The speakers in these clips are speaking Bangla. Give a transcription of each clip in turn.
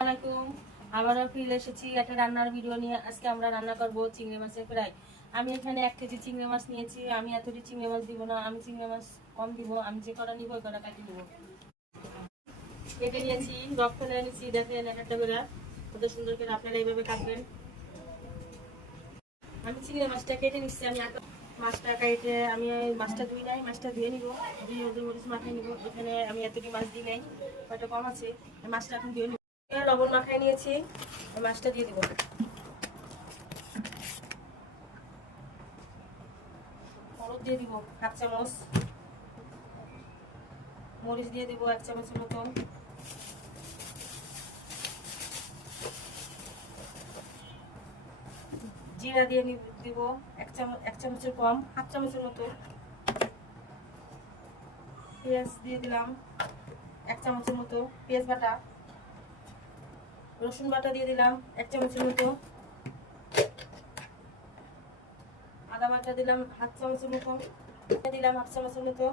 আসসালামাইকুম। আবারও ফিরে এসেছি একটা রান্নার ভিডিও নিয়ে। আজকে আমরা রান্না করব চিংড়ি মাছের ফ্রাই। আমি এখানে 1 কেজি চিংড়ি মাছ নিয়েছি। আমি এতটি চিংড়ি মাছ দিব না, আমি চিংড়ি মাছ কম দিব। আমি যে কটা নিব ওই কটা কাটি দিব। কেটে নিয়েছি, রক ফেলে নিয়েছি। দেখেন একটা করে কত সুন্দর করে আপনারা এইভাবে কাটবেন। আমি চিংড়ি মাছটা কেটে নিচ্ছি। আমি মাছটা কেটে আমি মাছটা ধুই নাই, মাছটা ধুয়ে নিব, ধুয়ে ওদের মরিচ মাখিয়ে নিব। এখানে আমি এতটি মাছ দিই নাই, কয়টা কম আছে। মাছটা এখন ধুয়ে নিব। লবণ মাখাই নিয়েছি, মাছটা দিয়ে দিব। হলুদ দিয়ে দিব 1 চামচ, মরিচ দিয়ে দিব 1 চামচের মতো, জিরা দিয়ে দিব 1 চামচের কম, 1/2 চামচের মতো। পেঁয়াজ দিয়ে দিলাম 1 চামচের মতো, পেঁয়াজ বাটা। রসুন বাটা দিয়ে দিলাম 1 চামচের মতো, আদা বাটা দিলাম 1/2 চামচের মতো, দিলাম 1/2 চামচের মতো,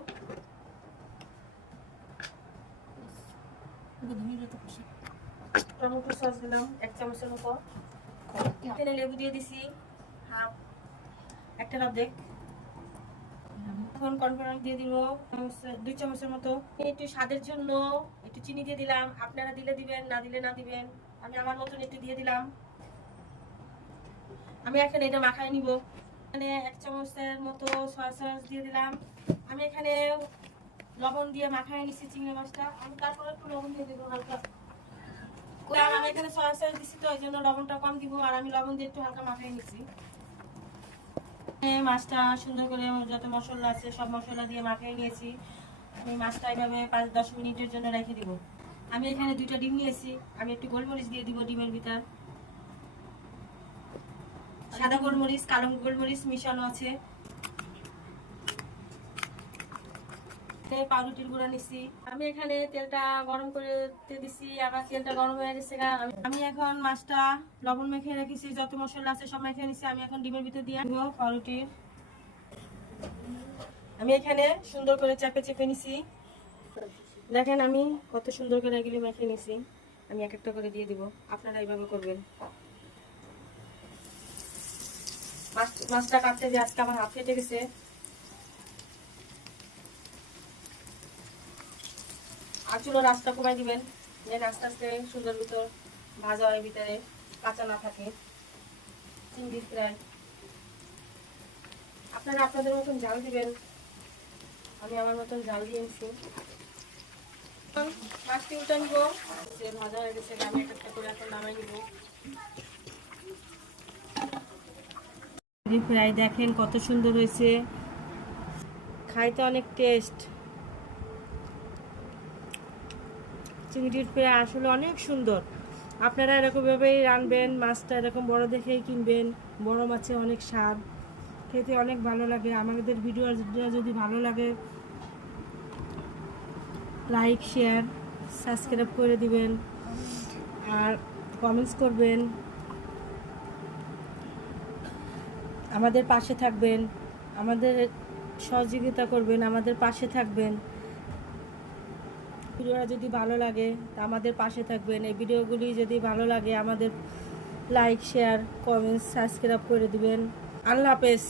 টমেটো সস দিলাম 1 চামচের মতো। এখানে লেবু দিয়ে দিছি একটা অর্ধেক। এখন কর্নফ্লাওয়ার দিয়ে দিব 2 চামচের মতো। একটু স্বাদের জন্য একটু চিনি দিয়ে দিলাম, আপনারা দিলে দিবেন, না দিলে না দিবেন। আমি আমার মতন একটু দিয়ে দিলাম। আমি এখানে এটা মাখায় নিব। এখানে 1 চামচের মতো সয়া সস দিয়ে দিলাম। আমি এখানে লবণ দিয়ে মাখায় নিচ্ছি চিংড়ি মাছটা। আমি তারপরে একটু লবণ দিয়ে দেবো হালকা। আমি এখানে সয়া সস দিচ্ছি তো, এই জন্য লবণটা কম দিব। আর আমি লবণ দিয়ে একটু হালকা মাখায় নিচ্ছি। মাছটা সুন্দর করে যত মশলা আছে সব মশলা দিয়ে মাখিয়ে নিয়েছি। আমি মাছটা এইভাবে 5-10 মিনিটের জন্য রেখে দিব। আমি এখানে 2টা ডিম নিয়েছি। আমি একটু গোলমরিচ দিয়ে দিব ডিমের ভিতর। সাদা গোলমরিচ, কালো গোলমরিচ মিশানো আছে। পাউরুটির গুঁড়া নিচ্ছি। আমি এখানে তেলটা গরম করে দিচ্ছি, আবার তেলটা গরম হয়ে গেছে। আমি এখন মাছটা লবণ মেখে রেখেছি, যত মশলা আছে সব মেখে নিচ্ছি। আমি এখন ডিমের ভিতর দিয়ে দিব পাউরুটির। আমি এখানে সুন্দর করে চেপে চেপে নিছি। দেখেন আমি কত সুন্দর করে এগুলি মেখে নিছি। আমি এক একটা করে দিয়ে দিব, আপনারা এইভাবে করবেন। মাছটা কাটতে যে আজকে আমার হাত কেটে গেছে। আর চুলোর আঁচটা কমাই দিবেন, যেন আস্তে আস্তে সুন্দর ভিতর ভাজা হয়, ভিতরে কাঁচা না থাকে। চিংড়ি ফ্রাই আপনারা আপনাদের মতন জাল দিবেন, আমি আমার মতন জাল দিয়ে নিচ্ছি। মাছটি উল্টা নিব, ভাজা হয়ে গেছে। আমি এক একটা করে এখন নামাই নিব। চিংড়ি ফ্রাই দেখেন কত সুন্দর হয়েছে, খাইতে অনেক টেস্ট। চিংড়ির ফ্রাই আসলে অনেক সুন্দর। আপনারা এরকমভাবেই রানবেন। মাছটা এরকম বড় দেখেই কিনবেন, বড় মাছে অনেক স্বাদ, খেতে অনেক ভালো লাগে। আমাদের ভিডিও যদি ভালো লাগে লাইক শেয়ার সাবস্ক্রাইব করে দিবেন, আর কমেন্টস করবেন, আমাদের পাশে থাকবেন, আমাদের সহযোগিতা করবেন, আমাদের পাশে থাকবেন। ভিডিওটা যদি ভালো লাগে তা আমাদের পাশে থাকবেন। এই ভিডিওগুলি যদি ভালো লাগে আমাদের লাইক শেয়ার কমেন্টস সাবস্ক্রাইব করে দিবেন। আল্লাহ হাফেজ।